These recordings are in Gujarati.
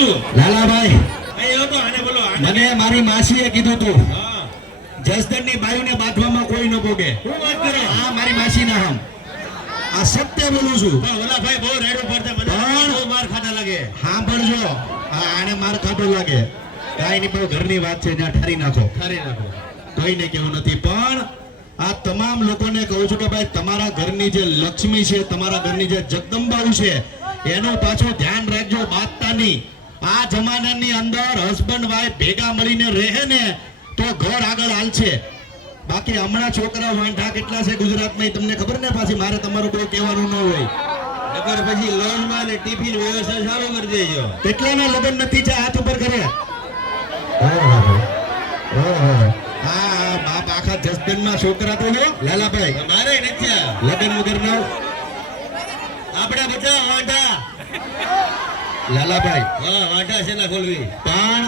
છું લાલાભાઈ અહીં હતો આને બોલો મને મારી માસીએ કીધું તું હા જસદણની બાયુને બાંધવામાં કોઈ ન ભોગે. હું વાત કરો આ મારી માસીના હમ આ સત્ય બોલું છું. પણ ઓલા ભાઈ બહુ રેડું પડતા મને પણ- બહુ માર ખાતા લાગે સાંભળજો આને માર ખાધો લાગે કાંઈ નહીં, બહુ ઘરની વાત છે જ્યાં ઠારી નાખો. ખરી નાખો કોઈને કેવું નથી, પણ આ તમામ લોકોને કહું છું કે ભાઈ તમારા ઘરની જે લક્ષ્મી છે, તમારા ઘરની જે જગદંબાઓ છે એનું પાછું ધ્યાન રાખજો, બાંધતા નહીં. આ જમાનાની અંદર હસબન્ડ વાઈફ ભેગા મળીને રહે ને તો ઘર આગળ હાલશે. બાકી હમણાં છોકરા વાંઢા કેટલા છે ગુજરાતમાં તમને ખબર ને, પાછી મારે તમારું કોઈ કહેવાનું ન હોય. નકર પછી લોનમાં ને ટિફિન વ્યવસ્થા ચાલુ કરી દેજો કેટલાના લગ્ન નથી છે હાથ ઉપર કરે. હા બાપ આખા જસદણના છોકરા તો જો લાલાભાઈ મારે નથી આ. લગ્ન વગરના આપણા બધા વાંઢા લાલાભાઈ. હા વાંઢા છે ના ખોલવી પણ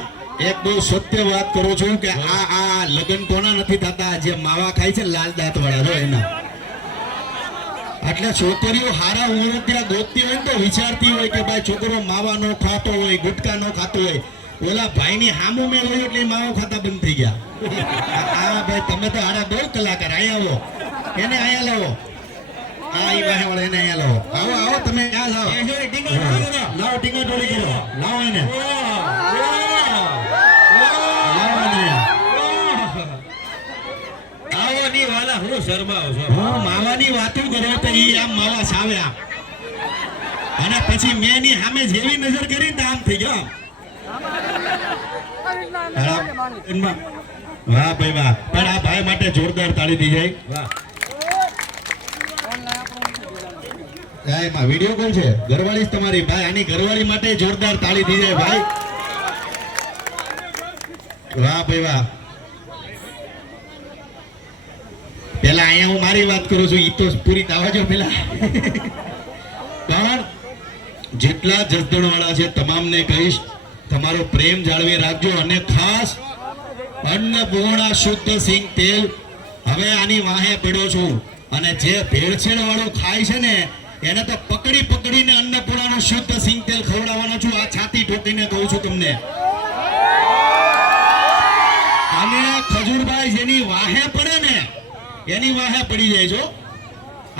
એક બહુ સત્ય વાત કરું છું કે આ લગ્ન કોના નથી થતા, જે માવા ખાય છે લાલ દાંત વાળા જો એના. એટલે છોકરીઓ હારા ઉમરત્યા ગોતતી હોય ને તો વિચારતી હોય કે ભાઈ છોકરો માવા નો ખાતો હોય, ગુટકા નો ખાતો હોય. ઓલા ભાઈની હામું મેં હોય એટલે માવો ખાતા બંધ થઈ ગયા. હા ભાઈ તમે તો હારા બહુ કલાકાર, અહીંયા આવો એને અહીંયા લાવો. આ ઈ વાહે વાળા એને અહીંયા લાવો. આવો આવો તમે ક્યાં જાઓ? એ જોડે ટીંગા ઢોળી કરો. લાવો ટીંગા ઢોળી કરો, લાવો એને. આવો ની વાલા હું શરમાવ છો હું માવાની વાતો કરો તો ઈ આમ માવા સાવ્યા અને પછી મેં એની સામે જેવી નજર કરી ને આમ થઈ ગયો. વાહ ભાઈ વાહ, પણ આ ભાઈ માટે જોરદાર તાળી થઈ જાય. વાહ એમાં વિડીયો કોલ છે, ઘરવાળી જ તમારી ભાઈ, આની ઘરવાળી માટે જોરદાર તાળી થઈ જાય ભાઈ. વાહ ભાઈ વાહ. પેલા અહીંયા હું મારી વાત કરું છું, ઈ તો પૂરી તાવાજો પેલા. પણ જેટલા જસદણ વાળા છે તમામને કહીશ તમારો પ્રેમ જાળવી રાખજો અને ખાસ અન્નપૂર્ણા શુદ્ધ સિંગ તેલ હવે આની વાહે પડ્યો છું અને જે ભેળસેળ વાળું ખાય છે ને એને તો પકડી પકડીને અન્નપૂર્ણાનું શુદ્ધ સિંગ તેલ ખવડાવવાનો છું. આ છાતી ઠોકીને કહું છું તમને. અને ખજૂરભાઈ જેની વાહે પડે ને એની વાહે પડી જાય છો.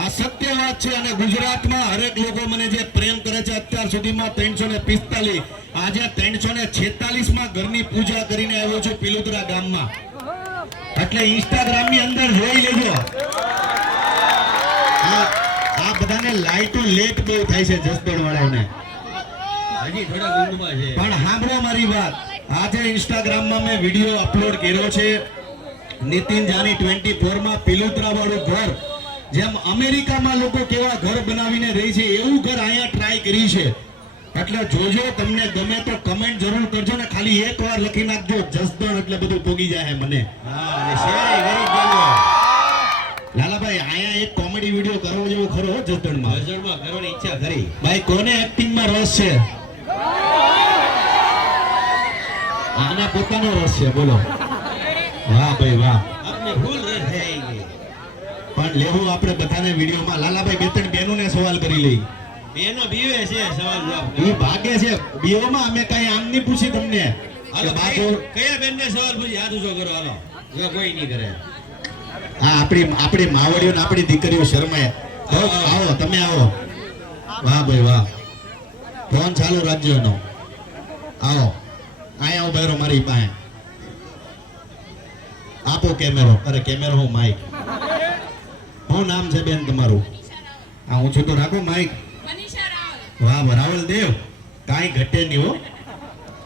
આ સત્ય વાત છે અને ગુજરાતમાં હરેક લોકો મને જે પ્રેમ કરે છે અત્યાર સુધીમાં 345, આજે 346 માં ઘરની પૂજા કરીને આવ્યો છું પિલોદરા ગામમાં. એટલે ઇન્સ્ટાગ્રામ ની અંદર જોઈ લેજો. આ બધાને લાઈટો લેટ બહુ થાય છે જસદણ વાળાને. હજી થોડા ગુંડમાં છે પણ સાંભળો મારી વાત, આજે ઇન્સ્ટાગ્રામમાં મેં વિડીયો અપલોડ કર્યો છે નીતિન જાની 24 માં પિલોદરા વાળું ઘર, જેમ અમેરિકામાં લોકો કેવા ઘર બનાવીને રહી છે એવું ઘર અહીંયા ટ્રાય કરી છે. એટલે જોજો, તમને ગમે તો કમેન્ટ જરૂર કરજો ને ખાલી એક વાર લખી નાખજો જસદણ એટલે બધું પોગી જાય મને. હા અને શેર કરી દેજો લાલાભાઈ અહીંયા એક કોમેડી વિડીયો કરવો જેવો ખરો હો જસદણમાં. બજેટમાં કરવાની ઈચ્છા ખરી ભાઈ કોને એક્ટિંગમાં રસ છે? આના પોતાનો રસ છે, બોલો. વાહ ભાઈ વાહ. આપને ફૂલ રસ થઈ ગઈ પણ લેવું આપણે બધાને વિડીયોમાં. લાલાભાઈ બે ત્રણ બહેનોને સવાલ કરી લઈ. બેનો બીવે છે સવાલ જવાબ એ ભાગે છે બીઓમાં, અમે કઈ આમ નહીં પૂછી તમને કે બાપુ કયા બેનને સવાલ પૂછી હાથ ઊંચો કરો હાલો જો કોઈ નહીં કરે આ આપણી માવડીઓ ને આપણી દીકરીઓ શરમાય. આવો તમે આવો. વાહ ભાઈ વાહ. ફોન ચાલુ રાજ્યનો. આવો અહીંયા ઉભા રહો મારી પાસે. આપો કેમેરો. અરે કેમેરો હું માઇક. શું નામ છે બેન તમારું? આ ઊંચું તો રાખો માઇક. વાહ રાવલ દેવ, કાંઈ ઘટે નહીં હો.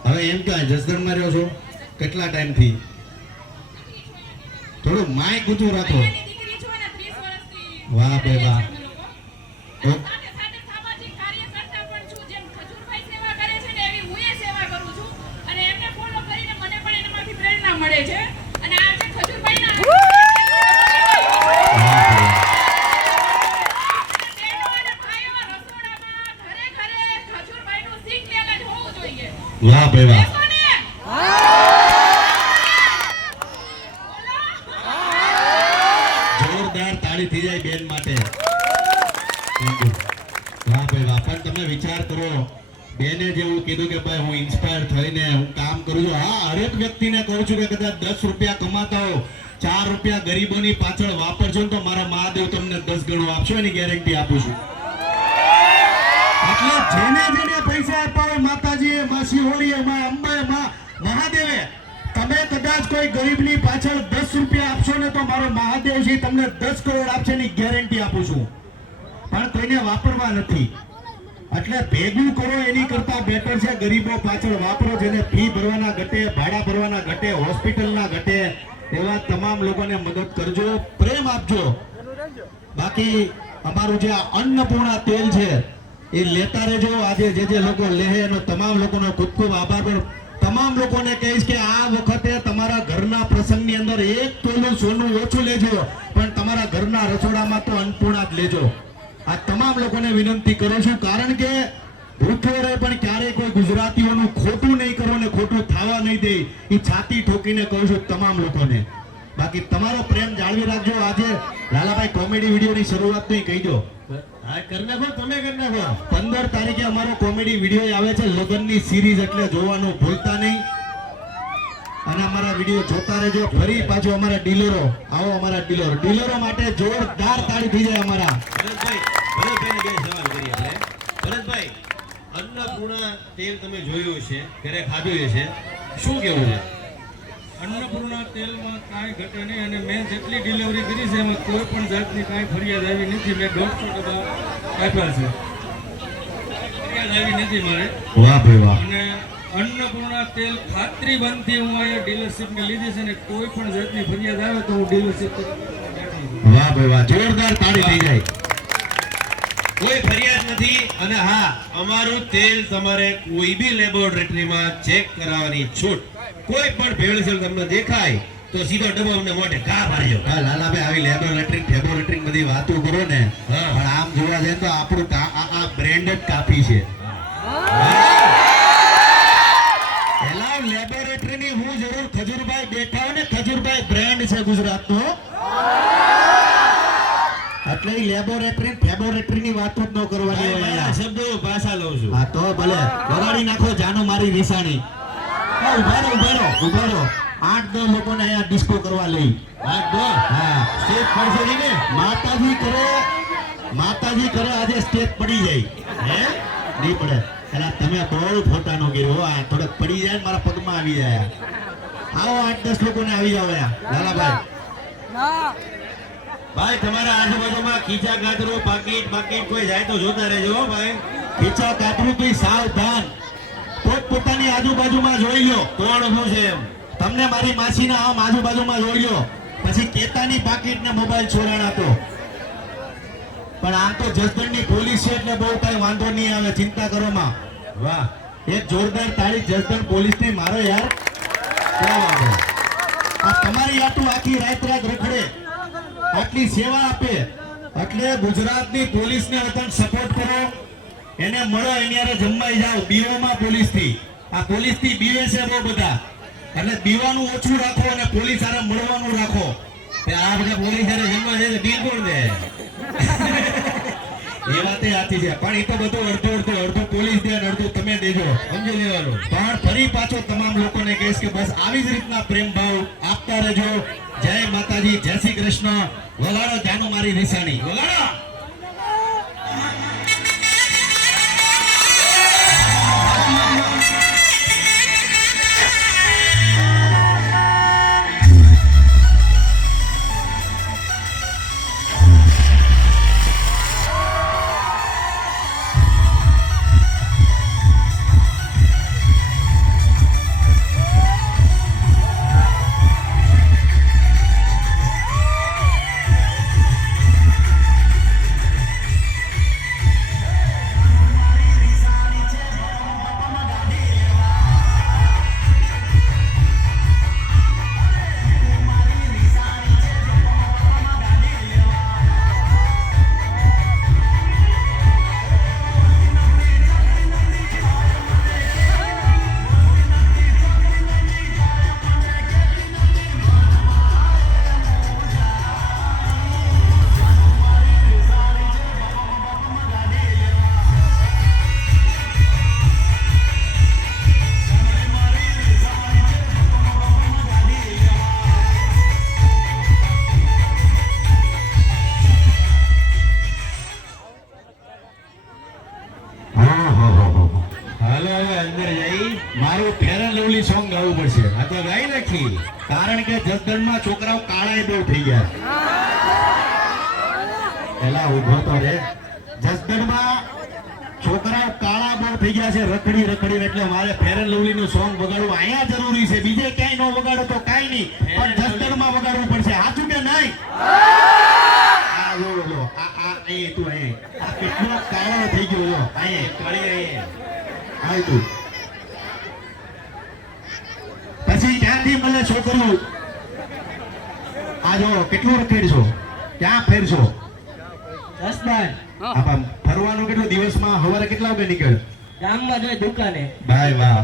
હવે એમ કે જસદણમાં રહ્યો છો કેટલા ટાઈમથી? થોડું માઇક ઊંચું રાખો. વાહ ભાઈ વાહ. મળે છે અને આ જે ખજૂરભાઈના વાહ ભાઈ વાહ. જોરદાર તાળી થઈ જાય બેન માટે. વાહ ભાઈ વાહ. પણ તમે વિચાર કરો, બેને જેવું કીધું કે ભાઈ હું ઇન્સ્પાયર થઈને હું કામ કરું છું. હા, હરેક વ્યક્તિને કહું છું કે કદાચ 10 રૂપિયા કમાતા હો, 4 રૂપિયા ગરીબોની પાછળ વાપરજો ને તો મારા મહાદેવ તમને 10 ગણું આપશો એની ગેરંટી આપું છું. એટલે જેને જેને પૈસા આપ્યા હોય, માતાજીએ, માં શિહોરીએ, માં અંબાએ, માં મહાદેવે, તમે કદાચ કોઈ ગરીબની પાછળ 10 રૂપિયા આપશો ને તો મારો મહાદેવ છે તમને 10 કરોડ આપશે એની ગેરંટી આપું છું. પણ કોઈને વાપરવા નથી. એટલે ભેગું કરો એની કરતા બેટર છે ગરીબો પાછળ વાપરો. જેને ફી ભરવાના ઘટે, ભાડા ભરવાના ઘટે, હોસ્પિટલના ઘટે, એવા તમામ લોકોને મદદ કરજો, પ્રેમ આપજો. બાકી અમારું જે આ અન્નપૂર્ણા તેલ છે એ લેતા રહેજો. આજે જે લોકો લે એનો તમામ લોકોનો ખૂબ ખૂબ આભાર. પણ તમામ લોકોને કહીશ કે આ વખતે તમારા ઘરના પ્રસંગની અંદર 1 તોલું સોનું ઓછું લેજો, પણ તમારા ઘરના રસોડામાં તો અન્નપૂર્ણા જ લેજો. આ તમામ લોકોને વિનંતી કરું છું, કારણ કે ભૂખ્યો રહે પણ ક્યારેય કોઈ ગુજરાતીઓનું ખોટું નહીં કરો ને ખોટું થવા નહીં દે, એ છાતી ઠોકીને કહું છું તમામ લોકોને. બાકી તમારો પ્રેમ જાળવી રાખજો. આજે લાલાભાઈ કોમેડી વિડીયોની શરૂઆત નહીં કહી દો. હા, કરી નાખો, તમે કરી નાખો. 15 તારીખે અમારો કોમેડી વિડીયો આવે છે, લગ્નની સિરીઝ, એટલે જોવાનું ભૂલતા નહીં. અને અમારા વિડીયો જોતા રહેજો. ફરી પાછું અમારા ડીલરો, આવો અમારા ડીલરો માટે જોરદાર તાળી થઈ જાય અમારા. ભરતભાઈને બે સવાલ કરીએ આપણે. ભરતભાઈ, અન્નપૂર્ણા તેલ તમે જોયું છે, ઘરે ખાધું હશે, શું કેવું છે? અન્નપૂર્ણા તેલમાં કાંઈ ઘટે નહીં અને મેં જેટલી ડિલિવરી કરી છે એમાં કોઈ પણ જાતની કાંઈ ફરિયાદ આવી નથી. મેં 150 ડબ્બા આપ્યા છે, ફરિયાદ આવી નથી મારે. વાહ ભાઈ વાહ. અને અન્નપૂર્ણા તેલ ખાતરી બંધથી હું અહીંયા ડીલરશીપને લીધી છે અને કોઈ પણ જાતની ફરિયાદ આવે તો હું ડીલરશીપ વાહ ભાઈ વાહ, જોરદાર તાળી થઈ જાય. કોઈ ફરિયાદ નથી. અને હા, અમારું તેલ તમારે કોઈ બી લેબોરેટરીમાં ચેક કરાવવાની છૂટ. કોઈ પણ ભેળસેળ તમને દેખાય તો સીધો ડબ્બો અમને મોઢે ઘા મારજો. હા લાલાભાઈ, આવી લેબોરેટરી બધી વાતો કરો ને, પણ આમ જોવા જાય તો આપણું આ બ્રેન્ડેડ કાફી છે. એલા લેબોરેટરીની હું જરૂર, ખજૂરભાઈ બેઠા હોય ને, ખજૂરભાઈ બ્રાન્ડ છે ગુજરાતનો. એટલે લેબોરેટરીની વાતો જ ન કરવાની હોય અહીંયા. શબ્દો ભાષા લઉં છું. હા તો ભલે વગાડી નાખો જાનો મારી નિશાની. ઉભા રહો 8-10 લોકોને અહીંયા ડિસ્કો કરવા લઈ. 8-10? હા, સ્ટેજ પડશે નહીં ને? માતાજી કરે આજે સ્ટેજ પડી જાય. હે નહીં પડે. એલા તમે બહુ ફોટા નો કર્યો. આ થોડક પડી જાય ને મારા પગમાં આવી જાય. આવો 8-10 લોકોને આવી જાવ લાલાભાઈ. ભાઈ, તમારા આજુબાજુમાં ખીચા કાતરું પાકીટ કોઈ જાય તો જોતા રહેજો હો ભાઈ. ખીચા કાતરું તો સાવધાન. પોતપોતાની આજુબાજુમાં જોઈ લો કોણ ઊભું છે એમ. તમને મારી માસીના આમ આજુબાજુમાં જોઈ લો. પછી કેતાની પાકીટ ને મોબાઈલ ચોરાણા તો. પણ આમ તો જસદણની પોલીસ છે એટલે બહુ કઈ વાંધો નહીં આવે, ચિંતા કરો માં. વાહ, એક જોરદાર તાળી જસદણ પોલીસની મારો યાર. ક્યાં વાત છે. આ તમારી આટલું આખી રાત રખડે, આટલી સેવા આપે, એટલે ગુજરાતની પોલીસને વતન સપોર્ટ કરો. એને મળો, એની હારે જમવાઈ જાઓ. બીઓમાં પોલીસથી, આ પોલીસથી બીવે છે બહુ બધા, એટલે બીવાનું ઓછું રાખો અને પોલીસ હારે મળવાનું રાખો. આ બધા પોલીસ જયારે જમવા જાય બિલ કોણ દે? એ વાતે સાચી છે, પણ એ તો બધું અડધો પોલીસ દે અને અડધું તમે દેજો, સમજી લેવાનું. પણ ફરી પાછો તમામ લોકોને કહીશ કે બસ આવી જ રીતના પ્રેમ ભાવ આપતા રહેજો. જય માતાજી, જય શ્રી કૃષ્ણ. વગાડો જાનો મારી નિશાની, વગાડો. હવે અંદર જઈ મારું ફેર એન્ડ લવલી સોંગ ગાવું પડશે. આ તો ગાઈ નાખી. કારણ કે જસદણમાં છોકરાઓ કાળાએ બહુ થઈ ગયા. એલા ઉભો તો રે. જસદણમાં છોકરાઓ કાળા બહુ થઈ ગયા છે રખડી રખડીને, એટલે મારે ફેર એન્ડ લવલી નું સોંગ વગાડવું અહીંયા જરૂરી છે. બીજે ક્યાંય ન વગાડો તો કાંઈ નહીં, પણ જસદણમાં વગાડવું પડશે. સાચું કે નહીં? આ જો જો આ અહીં તું અહીં આ કેટલો કાળો થઈ ગયો જો અહીં કાળી આઈ. આય તું. પછી ક્યાંથી મળે છોકરું? આ જો કેટલું રખેડશો, ક્યાં ફેરશો? આમ ફરવાનું કેટલું દિવસમાં સવારે કેટલા વાગે નીકળ? ગામમાં જોઈએ દુકાને. ભાઈ વાહ.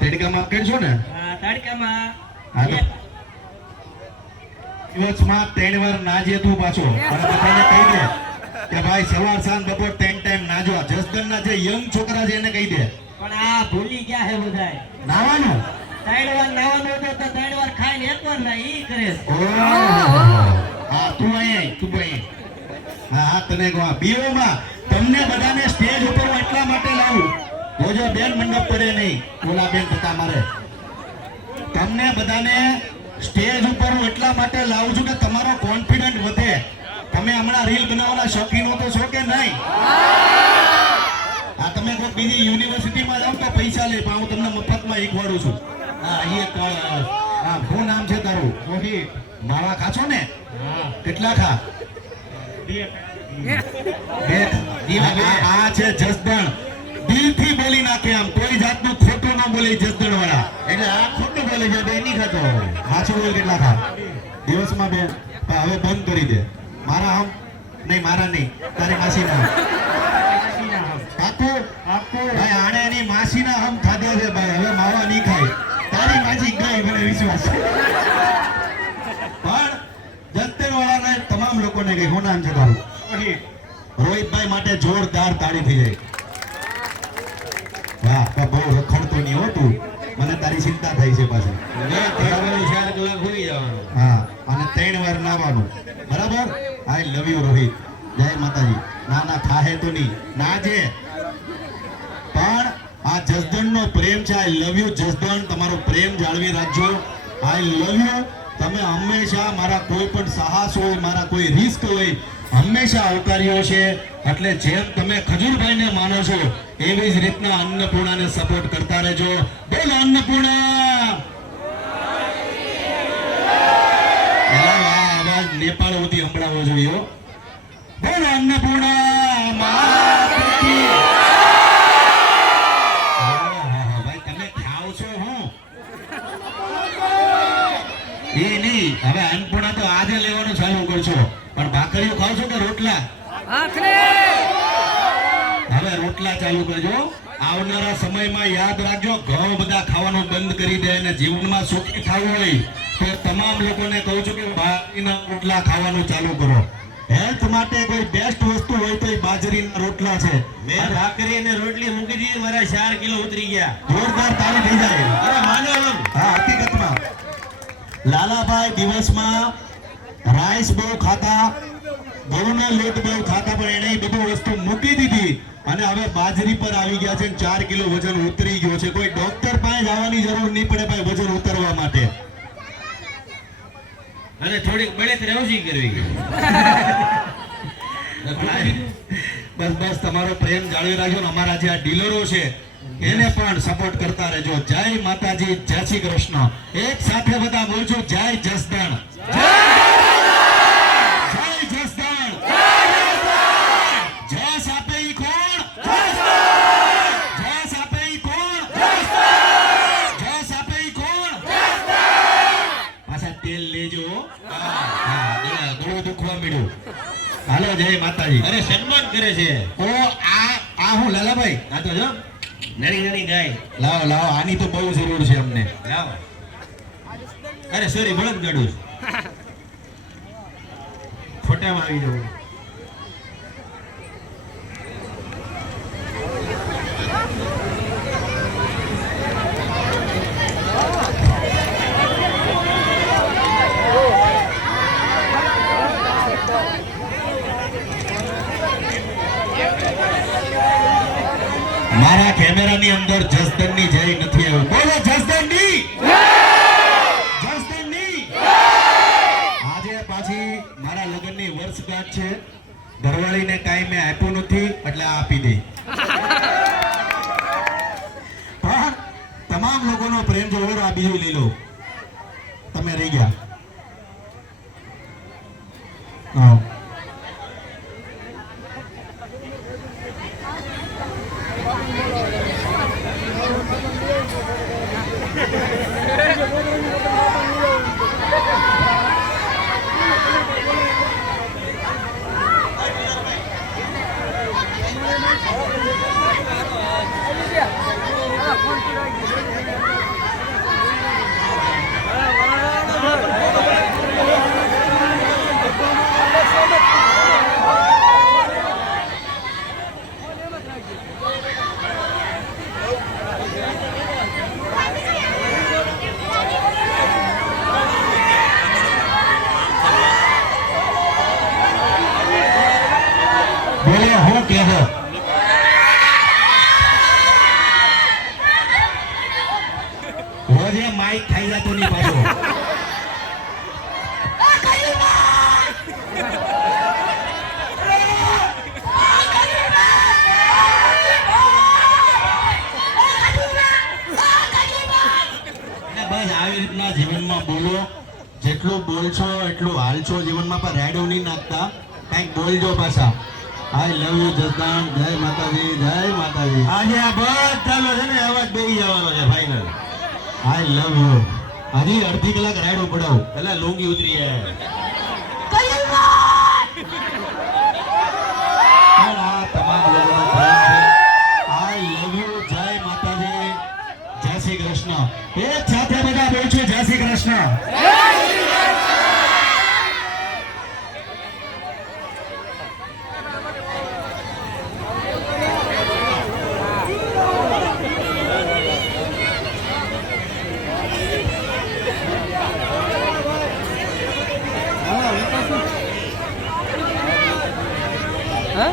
તડકામાં ફેરશો ને? તડકામાં હા તો દિવસમાં 3 વાર નાજે તું પાછો. પણ બધાને કહી દે કે ભાઈ સવાર સાંજ બપોર 3 ટાઈમ નાજો. જસદણના જે યંગ છોકરા છે એને કહી દે પણ આ ભૂલી ગયા હે બધાય. નાવાનું. 3 વાર નાવાનું હતું તો 3 વાર ખાઈને 1 વાર ના ઈ કરે છે. હા તું અહીં તું અહીં. હા હા તને કહું બીઓમાં તમને બધાને સ્ટેજ ઉપર હું એટલા માટે લાવું. જોજો બેન મંડપ પડે નહીં. ઓલા બેન થતા મારે તમને બધાને સ્ટેજ ઉપર હું એટલા માટે લાવું છું કે તમારો કોન્ફિડન્ટ વધે. તમે હમણાં રીલ બનાવવાના શોખીનો તો છો કે નહીં? હા તમે કોઈ બીજી યુનિવર્સિટીમાં જાઓ તો પૈસા લે, પણ હું તમને મફતમાં શીખવાડું છું. હા હા શું નામ છે તારું? મોહિત. માવા ખાશો ને? કેટલા ખા? આ છે જસદણ. દિલથી બોલી નાખે, આમ કોઈ જાતનું ખોટું ન બોલે જસદણ વાળા. એટલે આ ખોટું બોલે છે બે નહીં ખાતો. સાચું બોલ. કેટલા ખા દિવસમાં? બે. હવે બંધ કરી દે. મારા હમ નહીં, મારા નહીં, તારી માસીના કાકુ. ભાઈ આણે એની માસીના હમ ખાધા છે ભાઈ. હવે માવા નહીં ખાય. તારી માસી ગઈ, મને વિશ્વાસ છે. પણ જસદણ વાળાને તમામ લોકોને કહે શું નામ છે તારું? રોહિતભાઈ માટે જોરદાર તાળી થઈ જાય. વાહ તો બહુ રખડતો નહીં હો તું. મને તારી ચિંતા થાય છે પાછી. 4 કલાક હોઈ જવાનું. હા અને 3 વાર નાવાનું. બરાબર? આઈ લવ યુ રોહિત. જય માતાજી. ના ના ખાહે તો નહીં નાજે, પણ આ જસદણનો પ્રેમ છે. આઈ લવ યુ જસદણ. તમારો પ્રેમ જાળવી રાખજો. આઈ લવ યુ. તમે હંમેશા મારા કોઈ પણ સાહસ હોય, મારા કોઈ રિસ્ક હોય, હંમેશા આવકાર્યો છે. એટલે જેમ તમે ખજૂરભાઈને માનો છો એવી જ રીતના અન્નપૂર્ણાને સપોર્ટ કરતા રહેજો. બોલો અન્નપૂર્ણા. આવાજ નેપાળ સુધી સંભળાવવો જોઈએ. બોલો અન્નપૂર્ણા માતા કી. ભાઈ તમે ખાવ છો હું એ નહીં. હવે અન્નપૂર્ણા તો આજે લેવાનું ચાલુ કરશો, પણ ભાખરીઓ ખાવ છો કે રોટલા? હવે રોટલા ચાલુ કરજો. આવનારા સમયમાં યાદ રાખજો, ઘઉં બધા ખાવાનું બંધ કરી દે અને જીવનમાં સુખી થવું હોય તો તમામ લોકોને કહું છું કે બાજરીના રોટલા ખાવાનું ચાલુ કરો. હેલ્થ માટે કોઈ બેસ્ટ વસ્તુ હોય તો એ બાજરીના રોટલા છે. મેં ભાખરી અને રોટલી મૂકી દીધી, મારા 4 કિલો ઉતરી ગયા. જોરદાર તાળી થઈ જાય. અરે માનો આમ. હા હકીકતમાં લાલાભાઈ દિવસમાં રાઈસ બહુ ખાતા, ઘઉંનો લોટ બહુ ખાતા, પણ એને બધું વસ્તુ મૂકી દીધી અને હવે બાજરી પર આવી ગયા છે. 4 કિલો વજન ઉતરી ગયો છે. કોઈ ડોક્ટર પાસે જવાની જરૂર નહીં પડે ભાઈ વજન ઉતરવા માટે. અને થોડીક બળેતરી ઓછી કરવી. બસ બસ તમારો પ્રેમ જાળવી રાખજો. અમારા જે આ ડીલરો છે એને પણ સપોર્ટ કરતા રહેજો. જય માતાજી, જય શ્રી કૃષ્ણ. એક સાથે બધા બોલજો જય જસદણ. જય જસદણ. જસ આપે ઈ કોણ? જસ આપે ઈ કોણ? જસ આપે ઈ કોણ? પાછા તેલ લેજો. હા ગળું દુખવા મળ્યું. હાલો જય માતાજી. અરે સન્માન કરે છે. ઓ આ હું લાલાભાઈ. આ તો જો નાની નાની ગાય. લાવો લાવો, આની તો બહુ જરૂર છે અમને. લાવો. અરે સોરી બળદ ગાડું છું. ફોટામાં આવી જવું. મારા કેમેરા બધાની અંદર જસદણની જય નથી આવ્યું. બોલો જસદણની જસદણની. આજે પાછી મારા લગ્નની વર્ષગાંઠ છે. ઘરવાળીને કાંઈ મેં આપ્યું નથી એટલે આ આપી દે. પણ તમામ લોકોનો પ્રેમ જોવો. આ બીજું લઈ લો. તમે રહી ગયા. હા. બોલો હું કહેવો. રોજે માઈક ખાઈ જતો નહીં પાછો. બસ આવી રીતના જીવનમાં બોલો. જેટલું બોલશો એટલું હાલશો જીવનમાં, પણ રાયડો નહીં નાખતા. કંઈક બોલજો પાછા. આઈ લવ યુ જસદણ. જય માતાજી, જય માતાજી. આજે આ બધાનો છે ને અવાજ બેસી જવાનો છે ફાઇનલ. I love you. હજી અડધી કલાક રાયડો પડાવું. પેલા લુંગી ઉતરી જાય. પણ આ તમામ લોકોનો પ્રેમ છે. આઈ લવ યુ. જય માતાજી, જય શ્રી કૃષ્ણ. એક સાથે બધા બોલશું જય શ્રી કૃષ્ણ. હા